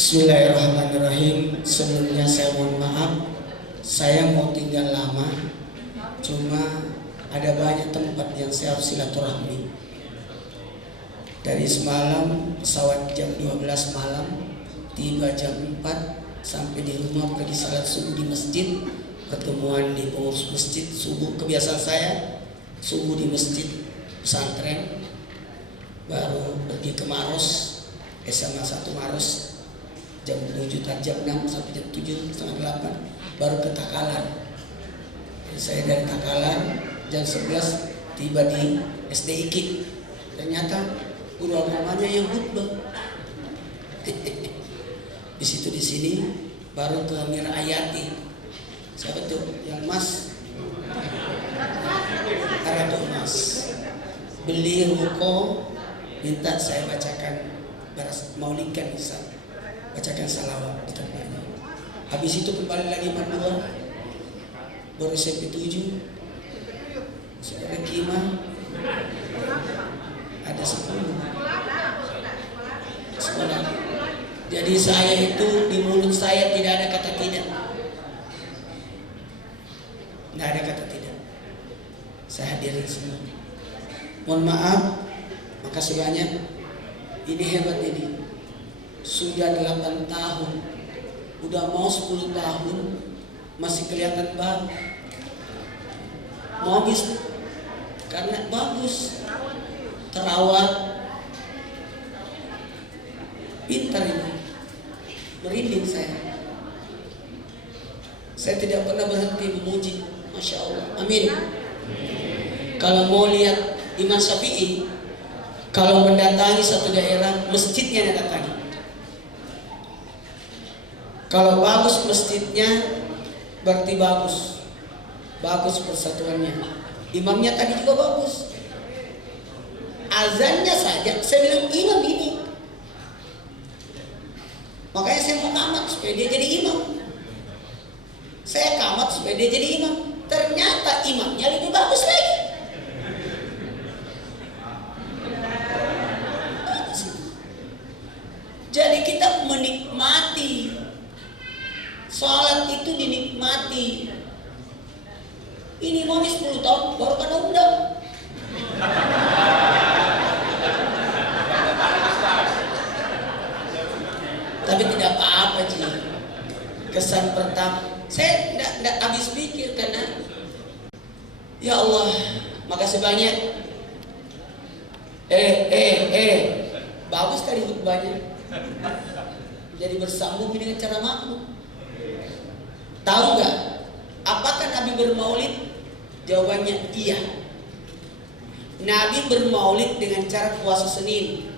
Bismillahirrahmanirrahim. Sebelumnya saya mohon maaf, saya mau tinggal lama, cuma ada banyak tempat yang saya harus silaturahmi. Dari semalam pesawat jam 12 malam, tiba jam 4, sampai di rumah pergi salat subuh di masjid, pertemuan di pengurus masjid subuh. Kebiasaan saya subuh di masjid pesantren, baru pergi ke Maros, SMA 1 Maros, jam 7, jam 6 sampai jam 7, setengah 8, baru ke Takalar. Jadi saya dari Takalar jam 11 tiba di SD IKI. Ternyata guru agamanya yang khutbah. Di situ di sini baru ke Mira Ayati. Siapa tuh? Yang Mas Arado Mas. Beli ruko, minta saya bacakan maulidkan Ustaz. Bacakan salawat di tempatnya. Habis itu kembali lagi Madura, baru SMP 7, saudara Kima, ada 10 sekolah. Jadi saya itu di mulut saya tidak ada kata tidak. Tidak ada kata tidak. Saya hadirin semua. Mohon maaf, makasih banyak. Ini hebat ini. Sudah 8 tahun, udah mau 10 tahun, masih kelihatan baru. Mau habis karena bagus, terawat, pintar ini. Merinding saya. Saya tidak pernah berhenti memuji. Masya Allah. Amin. Kalau mau lihat Imam Syafi'i, kalau mendatangi satu daerah, masjidnya yang datangi. Kalau bagus masjidnya, berarti bagus. Bagus persatuannya. Imamnya tadi juga bagus. Azannya saja, saya bilang imam ini. Makanya saya mau kamat supaya dia jadi imam. Saya kamat supaya dia jadi imam. Ternyata imamnya lebih bagus lagi. Jadi kita menikmati. Salat itu dinikmati. Ini mau 10 tahun baru kena undang. Tapi tidak apa-apa Ji. Kesan pertama saya tidak habis pikir karena ya Allah, makasih banyak. Bagus tadi khutbahnya. Jadi bersambung dengan cara makmum. Tahu nggak? Apakah Nabi bermaulid? Jawabannya iya. Nabi bermaulid dengan cara puasa Senin.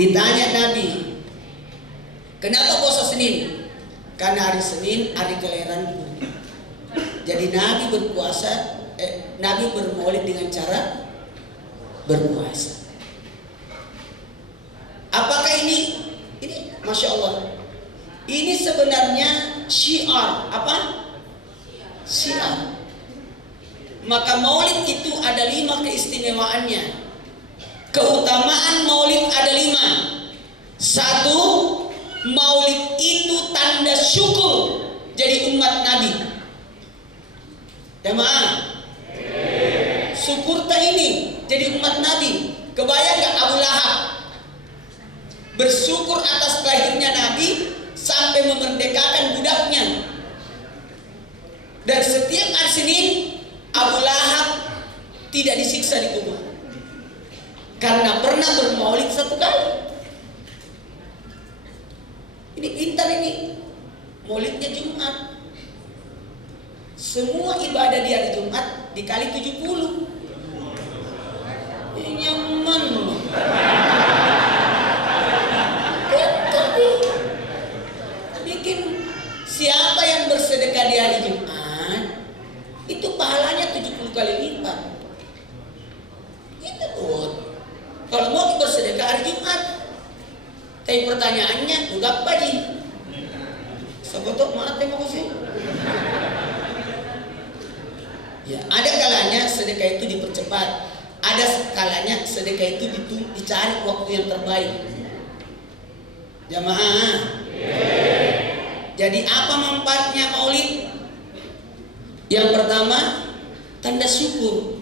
Ditanya Nabi, kenapa puasa Senin? Karena hari Senin hari kelahiranku. Jadi Nabi berpuasa, Nabi bermaulid dengan cara berpuasa. Apakah ini? Ini Masya Allah. Ini sebenarnya syiar. Apa? Syiar. Maka maulid itu ada 5 keistimewaannya. Keutamaan maulid ada 5. 1, maulid itu tanda syukur jadi umat Nabi. Jemaah, syukur tak ini jadi umat Nabi. Kebayang gak Abu Lahab bersyukur atas lahirnya Nabi sampai memerdekakan budaknya. Dan setiap hari Senin Abu Lahab tidak disiksa di kubur karena pernah bermaulid 1 kali. Ini pintar ini. Maulidnya Jumat. Semua ibadah di hari Jumat dikali 70. Ini nyaman. Bikin siapa yang bersedekah di hari Jumat itu pahalanya 70 kali lipat. Itu tuh. Kalau mau bersedekah hari Jumat. Tapi pertanyaannya, enggak apa Ji? Sokotok maaf terima kasih. Ya, ada kalanya sedekah itu dipercepat. Ada kalanya sedekah itu dicari waktu yang terbaik. Jamaah. Jadi apa manfaatnya maulid? Yang pertama, tanda syukur.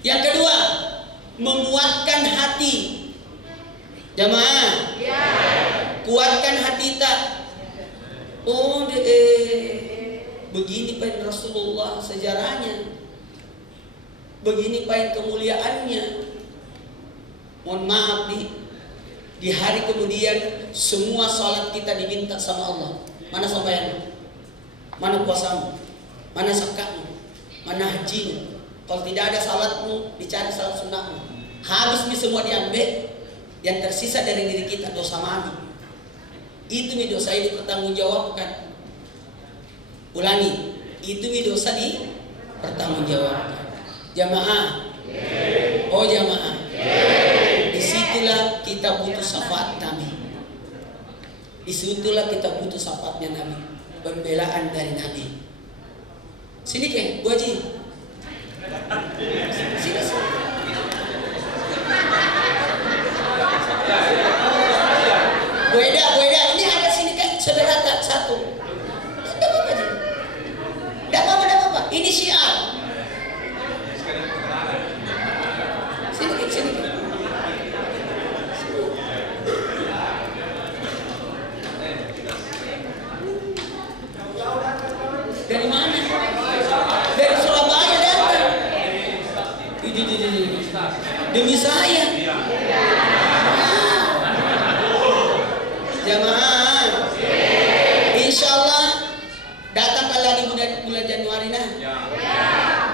Yang kedua, menguatkan hati. Jamaah, kuatkan hati kita. Oh, begini pain Rasulullah sejarahnya. Begini pain kemuliaannya. Mohon maaf di hari kemudian semua salat kita diminta sama Allah. Mana sembahyang? Mana puasamu? Mana zakatmu? Mana hajimu? Kalau tidak ada salatmu, dicari salat sunnahmu. Habis semua diambil. Yang tersisa dari diri kita dosa mami. Itu dosa ini dipertanggungjawabkan. Ulangi, itu dosa dipertanggungjawabkan. Jamaah, oh jamaah, disitulah kita butuh syafaat Nabi. Disitulah kita butuh syafaatnya Nabi, pembelaan dari Nabi. Sini Bu Haji. Sini. Bu Eda, ini ada sini saudara satu. Tidak apa-apa. Ini syiar. Sini. Dari mana? Dari Surabaya datang. Demi saya. Jamaah, insya Allah datang lagi bulan Januari nah.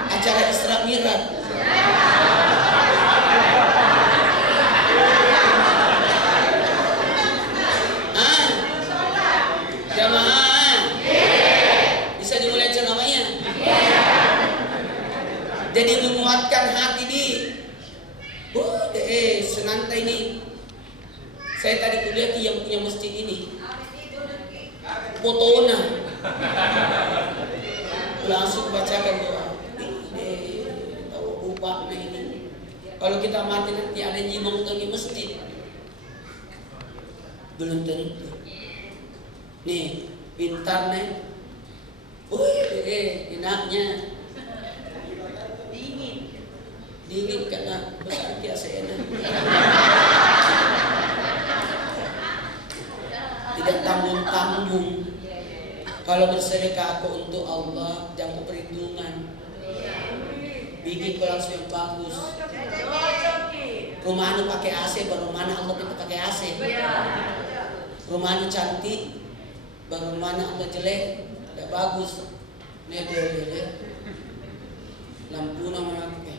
Acara Isra Mi'raj. Jamaah, bisa dimulai ceramahnya. Jadi menguatkan hati senantai ini. Saya tadi kuliah yang punya masjid ini, fotona, langsung bacakan doa. Tahu upahnya ini. Kalau kita mati nanti ada nyimong di masjid, belum tentu. Nih, pintar nih. Enaknya. Dingin karena besar biasa enak. Tidak tanggung-tanggung. Kalau bersedekah aku untuk Allah, jangan perhitungan. Bikin langsung yang bagus. Rumah anu pakai AC, baru mana Allah kita pakai AC. Rumah anu cantik, baru mana Allah jelek, tidak bagus. Nih lampu nama pakai.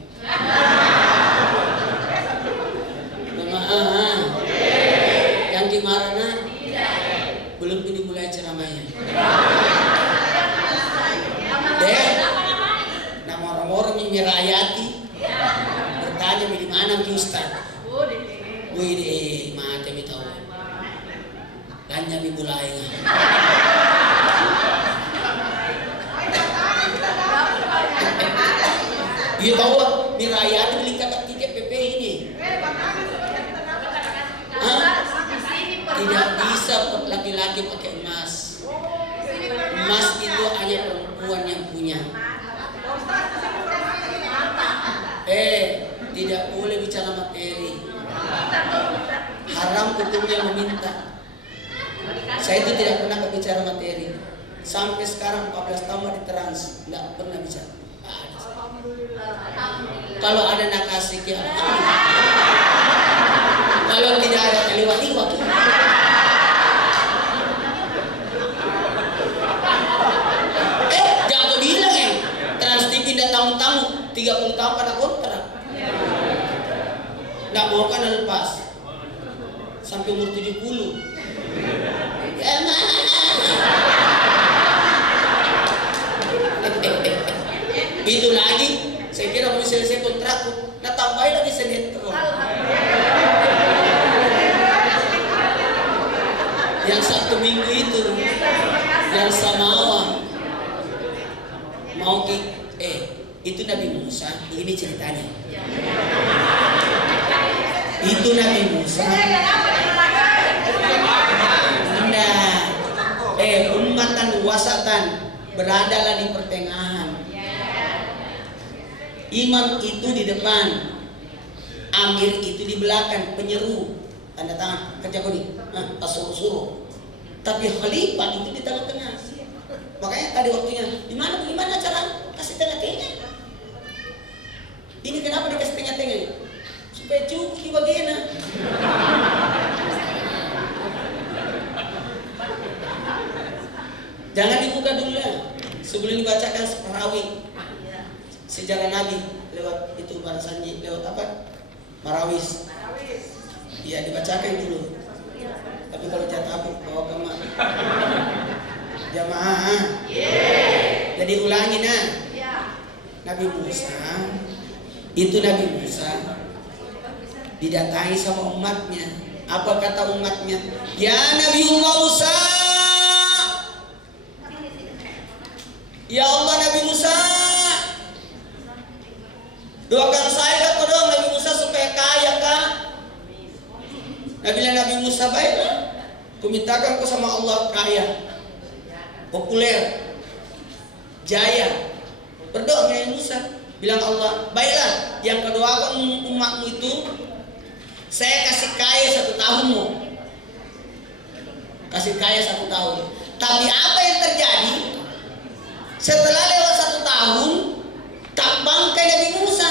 Yang gimana? Belum dimulai ceramahnya. Nama orang-orang yang merayati bertanya di mana ki Ustaz. Wih, mati mi tahu. Tanya dimulai. Dia tahu merayati beli kakak tiket PP ini. Tidak bisa laki-laki pakai emas. Emas itu hanya perempuan yang punya. Tidak boleh bicara materi. Haram hukumnya meminta. Saya itu tidak pernah bicara materi. Sampai sekarang 14 tahun di trans, tidak pernah bicara. Kalau ada nakasih ya kalau tidak ada kaliwat-liwat. Jangan kau bilang ya Trans TV tidak tamu-tamu 30 tahun pada kontrak. Nggak mau kan lepas sampai umur 70. Itu lagi, saya kira mau selesai kontrakku, nah tambahin lagi sinetron. Yang 1 minggu itu, yang Samawa, mau itu Nabi Musa, ini ceritanya. Itu Nabi Musa. wasatan, beradalah di pertengahan. Imam itu di depan, amir itu di belakang, penyeru, tanda tangan, kerja kodi, suruh-suruh. Tapi khalifah itu di tengah-tengah. Makanya tadi waktunya, gimana cara kasih tengah-tengah? Ini kenapa dikasih tengah-tengah? Supaya cukup di bagian. Jangan dibuka dulu ya, sebelum dibacakan perawi sejarah Nabi lewat itu Sanji, lewat apa? Marawis. Iya, dibacakan dulu. Tapi kalau jatah apa bawa kamar jamaah. Jadi ulangi nah. Nabi Musa didatangi sama umatnya. Apa kata umatnya? Ya Nabiullah Musa, ya Allah Nabi Musa, doakan saya kau doang Nabi Musa supaya kaya kah? Nabi Musa, baiklah, kumintakan kau sama Allah kaya, populer, jaya. Berdoa Nabi Musa, bilang Allah, baiklah, yang kedua umatmu itu saya kasih kaya 1 tahunmu, kasih kaya 1 tahun. Tapi apa yang terjadi? Setelah lewat 1 tahun, tak bangkai Nabi Musa.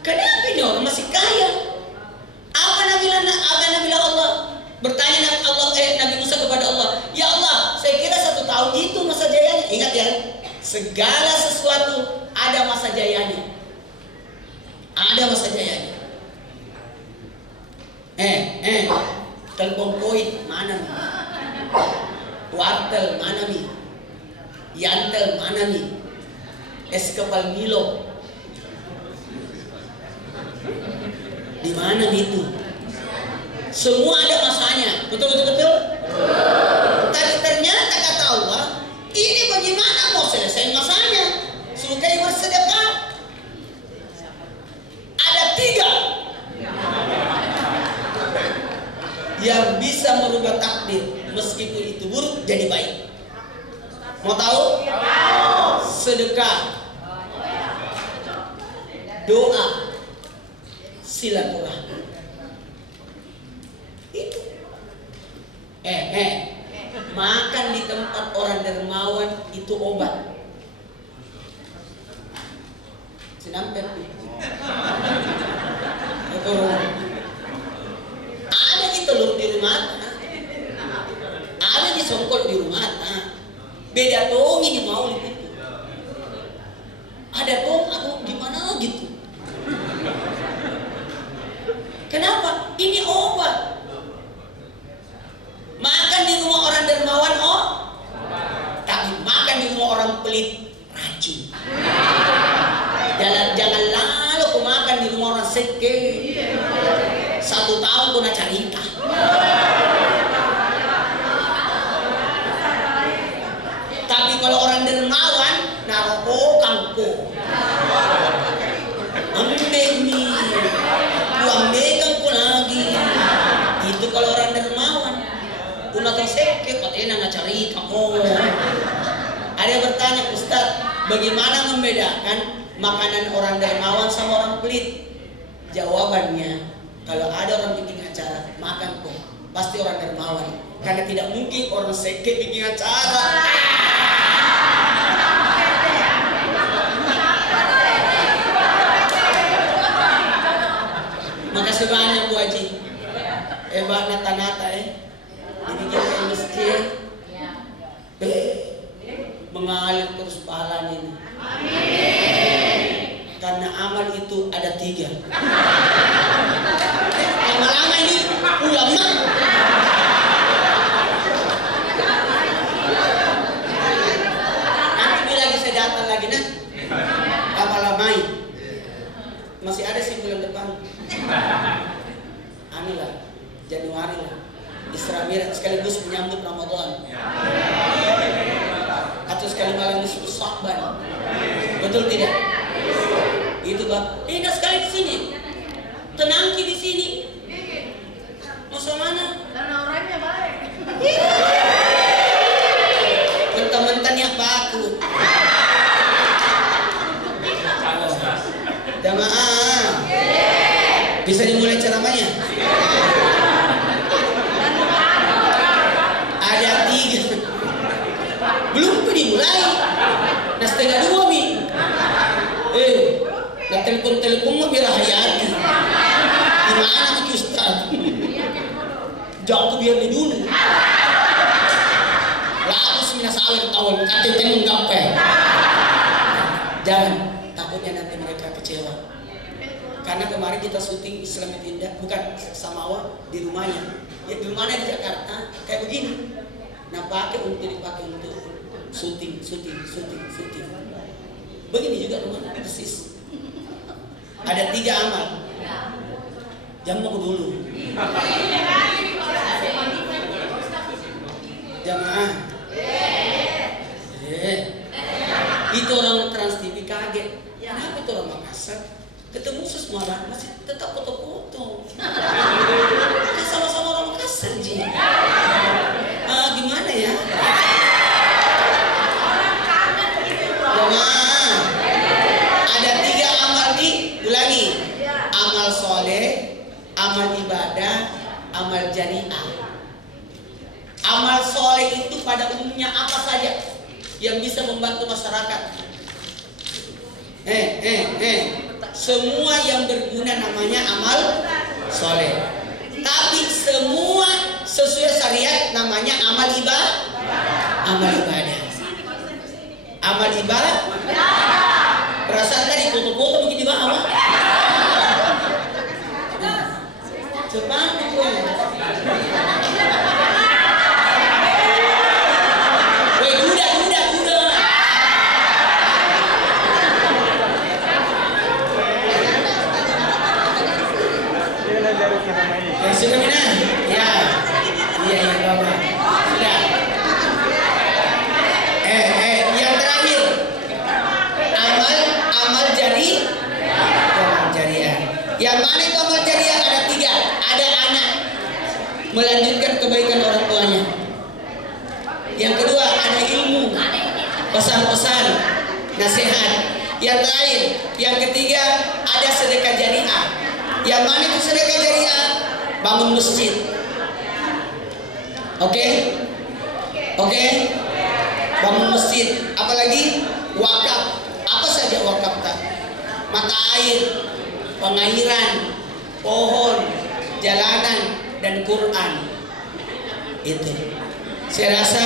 Kenapa ini orang masih kaya? Apa Nabi Allah bertanya Nabi Musa kepada Allah, ya Allah, saya kira 1 tahun itu masa jayanya. Ingat ya, segala sesuatu ada masa jayanya. Ada masa jayanya. Telepon koin mana nih? Wartel mana nih? Yantel mana nih? Es kepal Milo di mana itu? Semua ada masanya. Betul. Tapi ternyata kata Allah, ini bagaimana mau selesai masanya? Sukai bersedekah. Ada 3 yang bisa merubah takdir, meskipun itu buruk jadi baik. Mau tahu? Sedekah, doa, silaturahmi. Itu. Makan di tempat orang dermawan itu obat. Sinampet. Ada di telur di rumah, ada di songkol di rumah. Beda tongi di maulid itu. Ada tong, aku gimana gitu. Kenapa? Ini obat. Makan di rumah orang dermawan, tapi makan di rumah orang pelit, racun. Jangan lalu aku makan di rumah orang seke. 1 tahun aku nak cerita. Tapi kalau orang dermawan, naroko kangko. Ambeni, ambekan ko lagi. Itu kalau orang dermawan. Una to seke, patena na cerita ko. Ada yang bertanya, Ustaz, bagaimana membedakan makanan orang dermawan sama orang pelit? Jawabannya, kalau ada orang bikin acara, makan kok pasti orang dermawan. Karena tidak mungkin orang seke bikin acara. Makasih banyak Bu Haji. Hebat nata-nata dibikin kayak masjid. Mengalir terus pahalanya ini. Karena amal itu ada 3. Lama-lama ini ulama. Nanti bila saya datang lagi nah, lama-lamai. Masih ada sih bulan depan. Anu lah, Januari lah. Isra Mi'raj sekaligus menyambut Ramadan. Atau sekali malam nisfu Sya'ban. Betul tidak? Itu Pak. Indah sekali di sini. Tenangki di sini. Masa mana? Karena orangnya baik. Pertama telepon mah biar hayati. Gimana nih Ustaz? Jauh tuh biar dulu. Lalu semina sawit tahun kata temu gape. Jangan, takutnya nanti mereka kecewa. Karena kemarin kita syuting Islam Indah bukan Samawa di rumahnya. Ya di rumahnya di Jakarta kayak begini. Nah dipakai untuk syuting. Begini juga rumah persis. Ada 3 amal. Jangan mau dulu. Jamaah. Itu orang Trans TV kaget. Kenapa itu orang Makassar? Ketemu Sus Muhammad masih tetap foto-foto. Kan sama-sama orang Makassar, Ji. Gimana ya? Jamaah. Ada 3 amal ulangi. Amal soleh, amal ibadah, amal jariah. Amal soleh itu pada umumnya apa saja yang bisa membantu masyarakat. Semua yang berguna namanya amal soleh. Tapi semua sesuai syariat namanya amal ibadah. Amal ibadah. Amal ibadah. Perasaan tadi foto-foto mungkin juga amal. Cepat gue. Sudah Mina? Ya. Iya Bapak. Sudah. Yang terakhir. Amal jariah. Yang mana itu amal jariah? Ada 3. Ada anak melanjutkan kebaikan orang tuanya. Yang kedua ada ilmu, pesan-pesan, nasihat. Yang terakhir, yang ketiga ada sedekah jariah. Yang mana itu sedekah jariah? Bangun masjid. Oke? Bangun masjid. Apalagi wakaf. Apa saja wakaf tak? Mata air, pengairan, pohon, jalanan, dan Quran. Itu. Saya rasa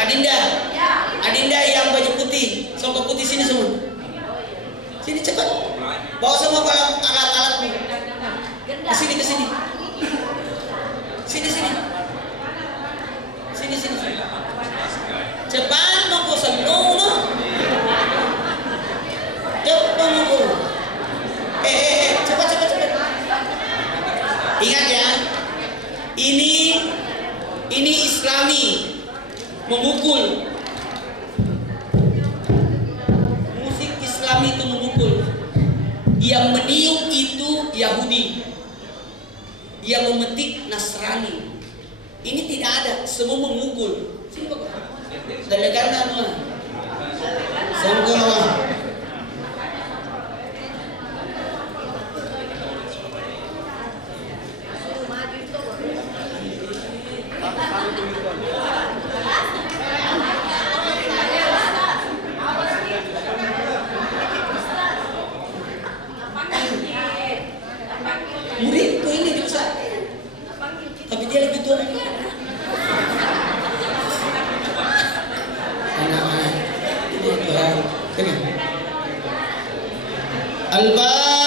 Adinda yang baju putih, sok putih sini semua. Sini cepat. Bawa semua alat-alatmu. Kesini. Sini. Cepat mau kosan no. Cepat mau. Cepat. Ingat ya. Ini Islami memukul. Musik Islami itu memukul. Yang meniup itu Yahudi. Yang memetik Nasrani. Ini tidak ada, semua memukul. Sini Pak. Delegan nama. Songkol. Muridku ini di pesantren, tapi dia lebih tua dari aku. Anak-anak ini Tuhan. Al-Fatihah.